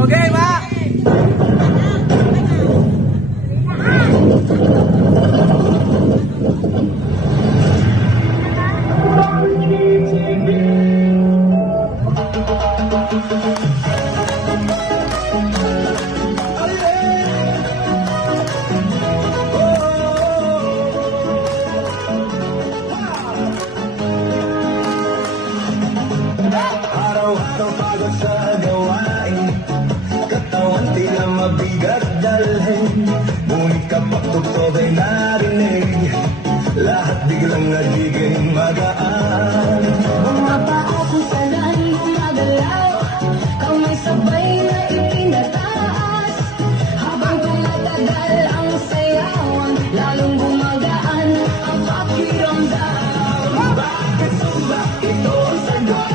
Okay, ma! Araw-araw pagod sa gawain, katawan tila mabigat dalhin. Ngunit kapag tugtog ay narinig, lahat biglang nagiging magaan. Mga paa kung sana'y gumagalaw, kamay sabay na ipinataas. Habang tumatagal ang sayawan, lalong gumagaan ang pakiramdam. Bakit sumba ito ang sagot?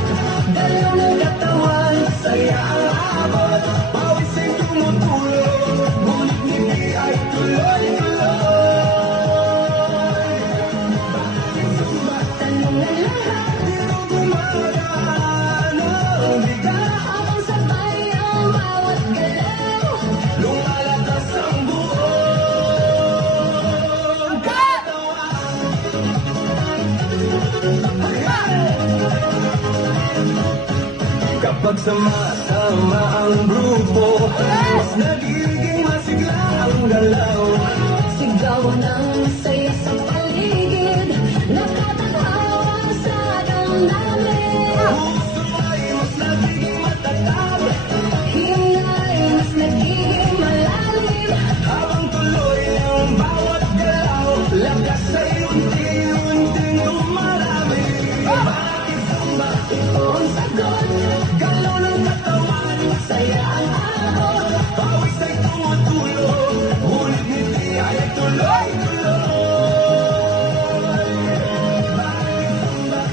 Dalaw ng katawan, Saya ang abot, pawis ay tumutulong, ngunit ngiti ay tuloy-tuloy. Bakit sumba tanong ng lahat, dito gumagaan ang bigat? habang sabay ang bawat galaw. Lumalakas ang buong katawan. Kapag sama-sama ang grupo, mas nagiging masigla ang galaw. Sigawan ng saya sa paligid, nakatatawa sa damdamin. Puso ay mas nagiging matatag, Hingay mas nagiging malalim. habang tuloy ang bawat galaw. Lakas ay unti-unting dumarami. Bakit sumba ito ang sagot? Galaw ng katawan, Saya ang ahon, pawis ay tumutulong, ngunit ngiti ay tuloy-tuloy.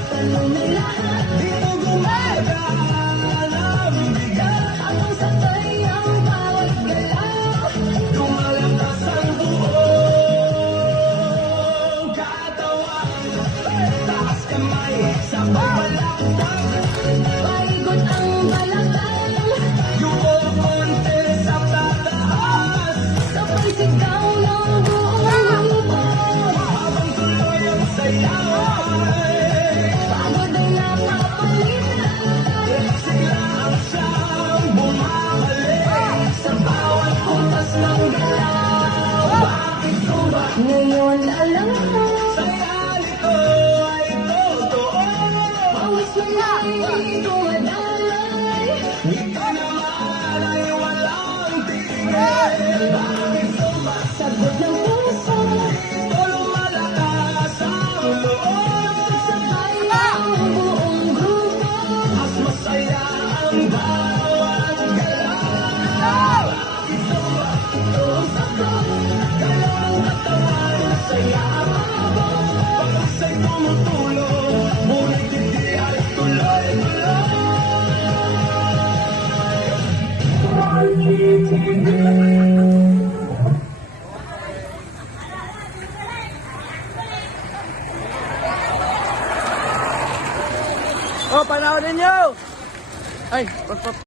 tanong ng lahat, Dito gumagaan ang bigat, habang sabay ang bawat galaw. lumalakas ang buong katawan. Taas kamay, sabay malakpak, Paikot ang balakang, yung konti sa tataas. sabay sigaw ng buong grupo. Habang tuloy ang sayay, Pagod ay napapalitan, sila ang siyang bumabalik sa bawat kumpas ng galaw. Bakit sumba? ngayon alam mo, Saya nito ay totoo. pawis mo na'y dumadalay. Ngiti naman ay walang tigil. Bakit sumba? Sagot ng puso, Ito lumalakas ang loob. sabay ang buong grupo. Mas masaya ang bawat galaw. Bakit sumba? Ito ang sagot, Galaw ng katawan, saya ang abot. Pagkas ay tumutulong, ngunit hindi ay tuloy-tuloy. Oh, panahon ninyo! Ay,